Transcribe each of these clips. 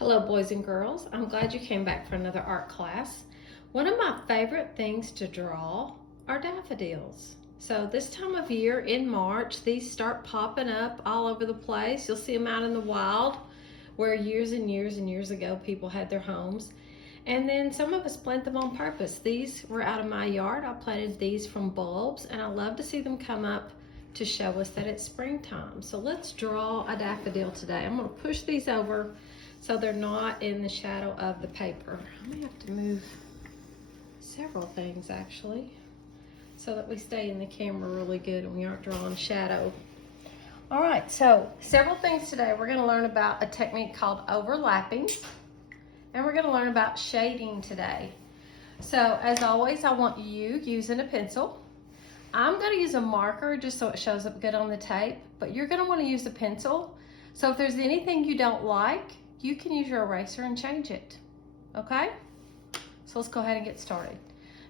Hello, boys and girls. I'm glad you came back for another art class. One of my favorite things to draw are daffodils. So this time of year in March, these start popping up all over the place. You'll see them out in the wild where years and years and years ago people had their homes. And then some of us plant them on purpose. These were out of my yard. I planted these from bulbs, and I love to see them come up to show us that it's springtime. So let's draw a daffodil today. I'm going to push these over so they're not in the shadow of the paper. I may have to move several things actually so that we stay in the camera really good and we aren't drawing shadow. All right, so several things today. We're going to learn about a technique called overlapping, and we're going to learn about shading today. So as always, I want you using a pencil. I'm going to use a marker just so it shows up good on the tape, but you're going to want to use a pencil. So if there's anything you don't like, you can use your eraser and change it, okay? So let's go ahead and get started.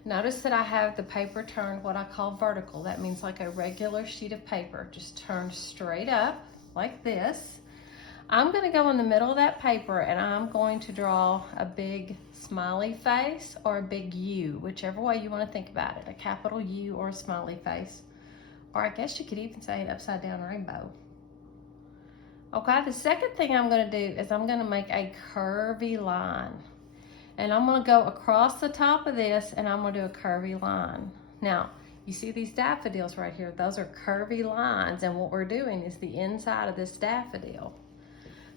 Notice that I have the paper turned what I call vertical. That means like a regular sheet of paper, just turned straight up like this. I'm gonna go in the middle of that paper and I'm going to draw a big smiley face or a big U, whichever way you wanna think about it, a capital U or a smiley face. Or I guess you could even say an upside down rainbow. Okay, the second thing I'm going to do is I'm going to make a curvy line. And I'm going to go across the top of this and I'm going to do a curvy line. Now, you see these daffodils right here? Those are curvy lines, and what we're doing is the inside of this daffodil.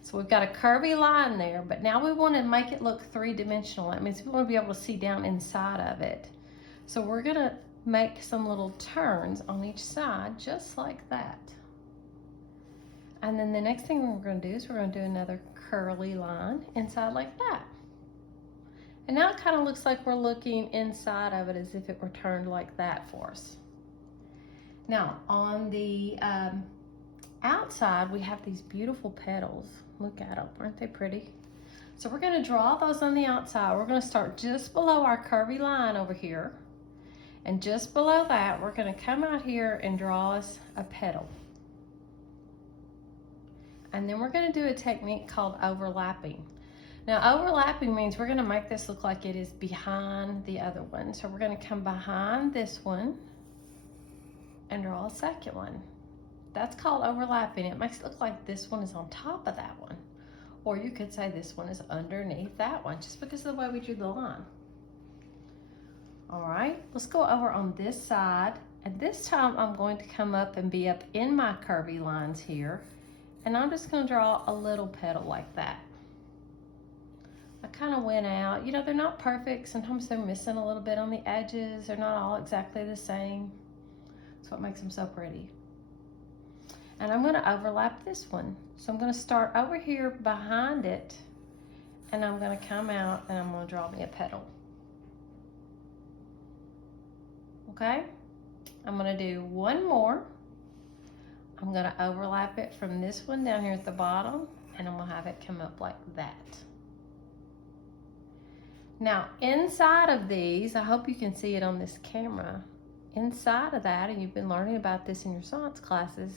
So we've got a curvy line there, but now we want to make it look three-dimensional. That means we want to be able to see down inside of it. So we're going to make some little turns on each side just like that. And then the next thing we're going to do is we're going to do another curly line inside like that. And now it kind of looks like we're looking inside of it as if it were turned like that for us. Now on the outside we have these beautiful petals. Look at them, aren't they pretty? So we're going to draw those on the outside. We're going to start just below our curvy line over here. And just below that we're going to come out here and draw us a petal. And then we're going to do a technique called overlapping. Now overlapping means we're going to make this look like it is behind the other one. So we're going to come behind this one and draw a second one. That's called overlapping. It makes it look like this one is on top of that one. Or you could say this one is underneath that one, just because of the way we drew the line. All right, let's go over on this side. And this time I'm going to come up and be up in my curvy lines here. And I'm just going to draw a little petal like that. I kind of went out. You know, they're not perfect. Sometimes they're missing a little bit on the edges. They're not all exactly the same. That's what makes them so pretty. And I'm going to overlap this one. So I'm going to start over here behind it. And I'm going to come out and I'm going to draw me a petal. Okay? I'm going to do one more. I'm going to overlap it from this one down here at the bottom, and I'm going to have it come up like that. Now, inside of these, I hope you can see it on this camera, inside of that, and you've been learning about this in your science classes,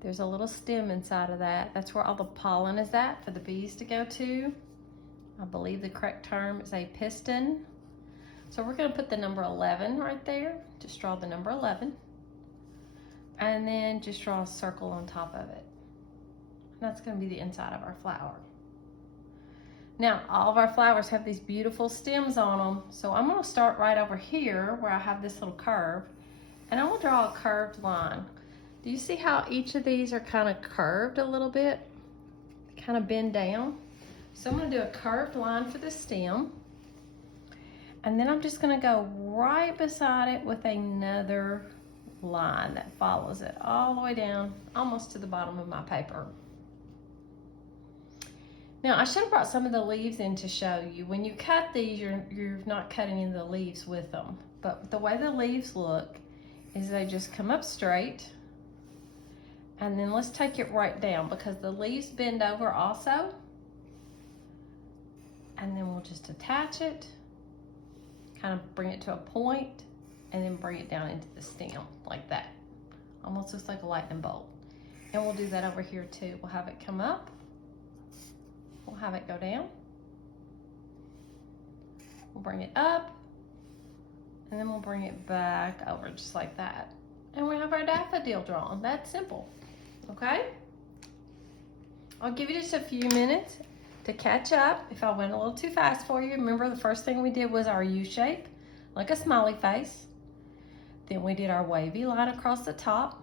there's a little stem inside of that. That's where all the pollen is at for the bees to go to. I believe the correct term is a piston. So we're going to put the number 11 right there. Just draw the number 11. And then just draw a circle on top of it. That's going to be the inside of our flower. Now, all of our flowers have these beautiful stems on them. So I'm going to start right over here where I have this little curve. And I'm going to draw a curved line. Do you see how each of these are kind of curved a little bit? Kind of bend down. So I'm going to do a curved line for the stem. And then I'm just going to go right beside it with another line that follows it all the way down almost to the bottom of my paper. Now I should have brought some of the leaves in to show you. When you cut these, you're not cutting in the leaves with them, but the way the leaves look is they just come up straight, and then let's take it right down because the leaves bend over also, and then we'll just attach it, kind of bring it to a point, and then bring it down into the stem like that. Almost looks like a lightning bolt. And we'll do that over here too. We'll have it come up. We'll have it go down. We'll bring it up, and then we'll bring it back over just like that. And we have our daffodil drawn. That's simple, okay? I'll give you just a few minutes to catch up. If I went a little too fast for you, remember the first thing we did was our U shape, like a smiley face. Then we did our wavy line across the top.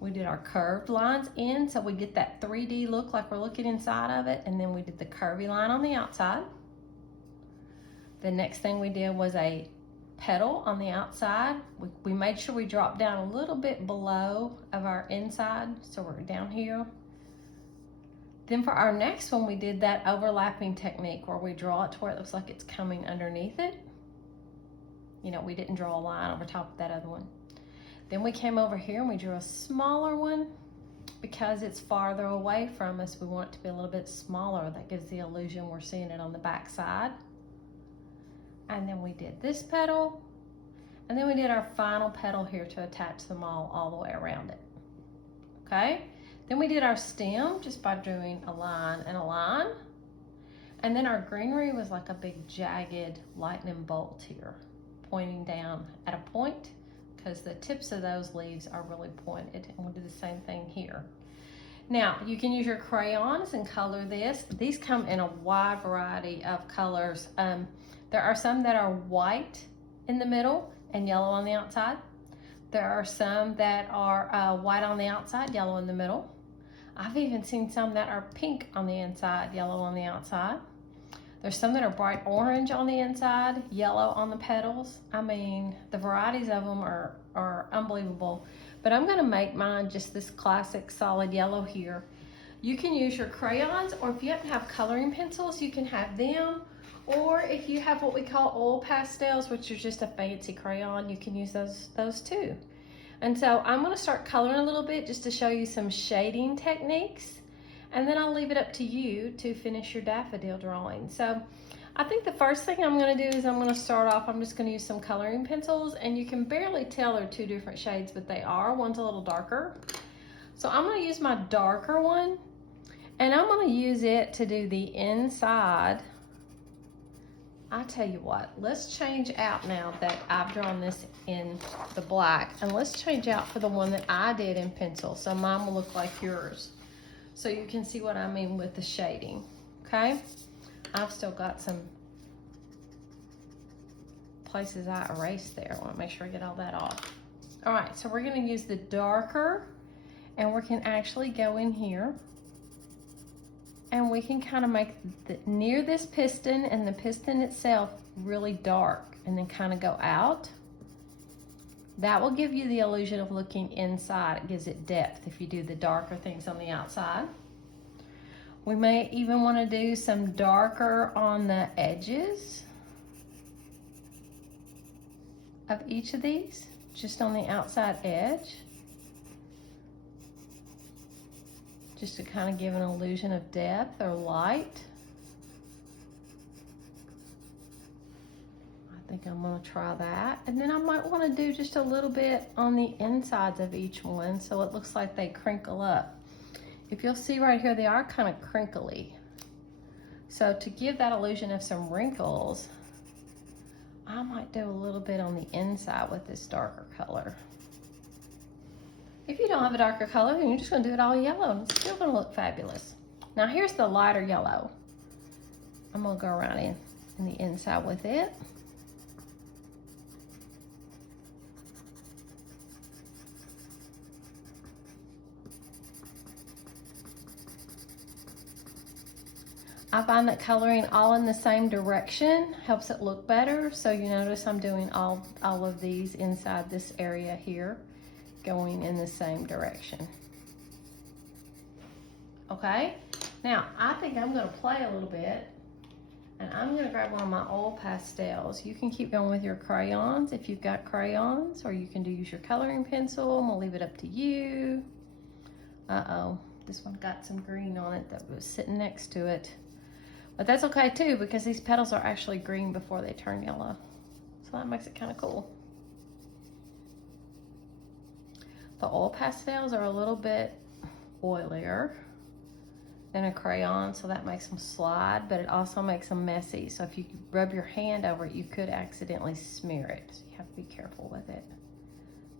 We did our curved lines in, so we get that 3D look like we're looking inside of it. And then we did the curvy line on the outside. The next thing we did was a petal on the outside. We made sure we dropped down a little bit below of our inside, so we're down here. Then for our next one, we did that overlapping technique where we draw it to where it looks like it's coming underneath it. You know, we didn't draw a line over top of that other one. Then we came over here and we drew a smaller one because it's farther away from us. We want it to be a little bit smaller. That gives the illusion we're seeing it on the back side. And then we did this petal, and then we did our final petal here to attach them all the way around it. Okay? Then we did our stem just by doing a line and a line. And then our greenery was like a big jagged lightning bolt here, pointing down at a point, because the tips of those leaves are really pointed. And we'll do the same thing here. Now, you can use your crayons and color this. These come in a wide variety of colors. There are some that are white in the middle and yellow on the outside. There are some that are white on the outside, yellow in the middle. I've even seen some that are pink on the inside, yellow on the outside. There's some that are bright orange on the inside, yellow on the petals. I mean, the varieties of them are unbelievable. But I'm gonna make mine just this classic solid yellow here. You can use your crayons, or if you happen to have coloring pencils, you can have them. Or if you have what we call oil pastels, which is just a fancy crayon, you can use those too. And so I'm gonna start coloring a little bit just to show you some shading techniques. And then I'll leave it up to you to finish your daffodil drawing. So I think the first thing I'm gonna do is I'm gonna start off, I'm just gonna use some coloring pencils, and you can barely tell they're two different shades, but they are. One's a little darker. So I'm gonna use my darker one, and I'm gonna use it to do the inside. I tell you what, let's change out now that I've drawn this in the black, and let's change out for the one that I did in pencil, so mine will look like yours. So you can see what I mean with the shading, okay? I've still got some places I erased there. I wanna make sure I get all that off. All right, so we're gonna use the darker, and we can actually go in here, and we can kind of make near this piston and the piston itself really dark, and then kind of go out. That will give you the illusion of looking inside. It gives it depth if you do the darker things on the outside. We may even want to do some darker on the edges of each of these, just on the outside edge, just to kind of give an illusion of depth or light. I think I'm gonna try that. And then I might want to do just a little bit on the insides of each one so it looks like they crinkle up. If you'll see right here, they are kind of crinkly. So to give that illusion of some wrinkles, I might do a little bit on the inside with this darker color. If you don't have a darker color, then you're just gonna do it all yellow, and it's still gonna look fabulous. Now here's the lighter yellow. I'm gonna go around in the inside with it. I find that coloring all in the same direction helps it look better. So you notice I'm doing all of these inside this area here, going in the same direction. Okay, now I think I'm gonna play a little bit, and I'm gonna grab one of my oil pastels. You can keep going with your crayons if you've got crayons, or you can use your coloring pencil, and we'll leave it up to you. Uh-oh, this one got some green on it that was sitting next to it. But that's okay too, because these petals are actually green before they turn yellow. So that makes it kind of cool. The oil pastels are a little bit oilier. than a crayon, so that makes them slide, but it also makes them messy. So if you rub your hand over it, you could accidentally smear it. So you have to be careful with it,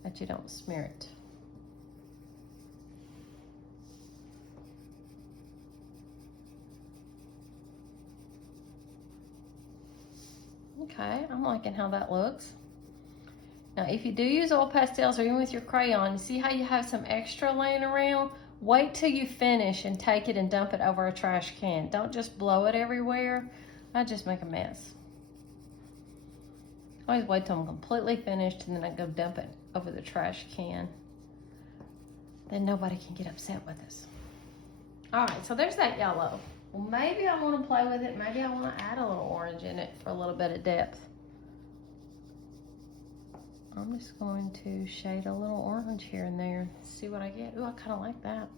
that you don't smear it. Okay, I'm liking how that looks. Now, if you do use oil pastels or even with your crayon, you see how you have some extra laying around? Wait till you finish and take it and dump it over a trash can. Don't just blow it everywhere. That'd just make a mess. Always wait till I'm completely finished and then I go dump it over the trash can. Then nobody can get upset with us. All right, so there's that yellow. Well, maybe I want to play with it. Maybe I want to add a little orange in it for a little bit of depth. I'm just going to shade a little orange here and there, see what I get. Ooh, I kind of like that.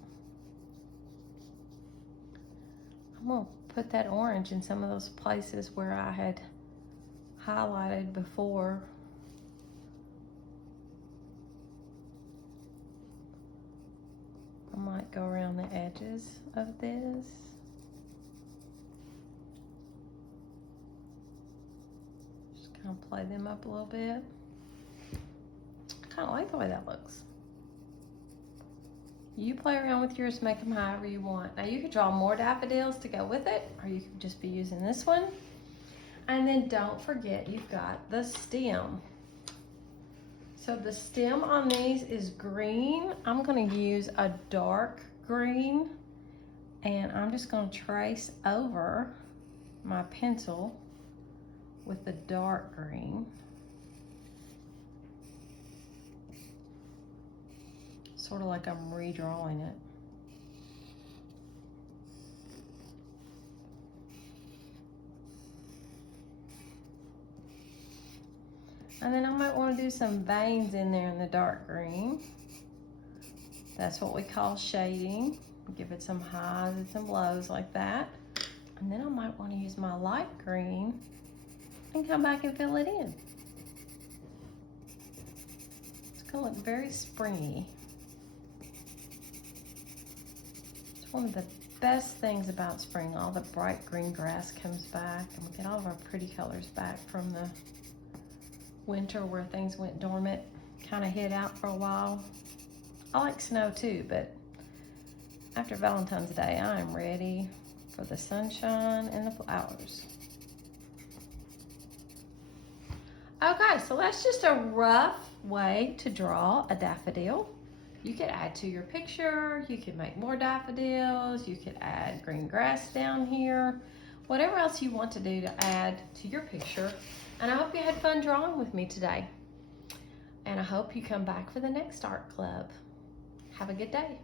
I'm going to put that orange in some of those places where I had highlighted before. I might go around the edges of this. Just kind of play them up a little bit. I kind of like the way that looks. You play around with yours, make them however you want. Now you could draw more daffodils to go with it, or you could just be using this one. And then don't forget, you've got the stem. So the stem on these is green. I'm gonna use a dark green, and I'm just gonna trace over my pencil with the dark green. Sort of like I'm redrawing it. And then I might want to do some veins in there in the dark green. That's what we call shading. Give it some highs and some lows like that. And then I might want to use my light green and come back and fill it in. It's going to look very springy. One of the best things about spring, all the bright green grass comes back and we get all of our pretty colors back from the winter where things went dormant, kind of hid out for a while. I like snow too, but after Valentine's Day, I am ready for the sunshine and the flowers. Okay, so that's just a rough way to draw a daffodil. You could add to your picture, you could make more daffodils, you could add green grass down here, whatever else you want to do to add to your picture. And I hope you had fun drawing with me today. And I hope you come back for the next art club. Have a good day.